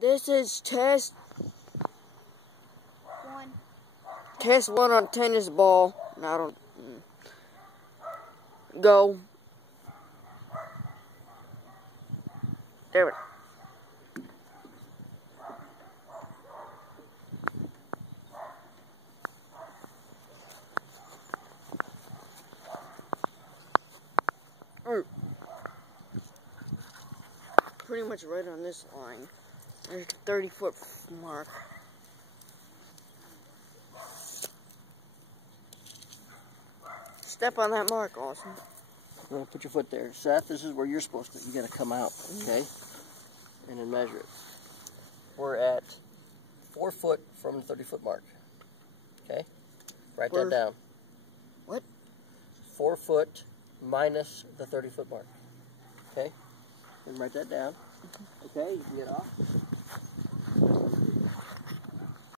This is test one. Test one on tennis ball. Now don't go. There it. Pretty much right on this line. There's a 30-foot mark. Step on that mark, Austin. You're going to put your foot there. Seth, this is where you're supposed to. You got to come out, okay? And then measure it. We're at 4 foot from the 30-foot mark. Okay? Write that down. What? 4 foot minus the 30-foot mark. Okay? And write that down. Okay, you can get off.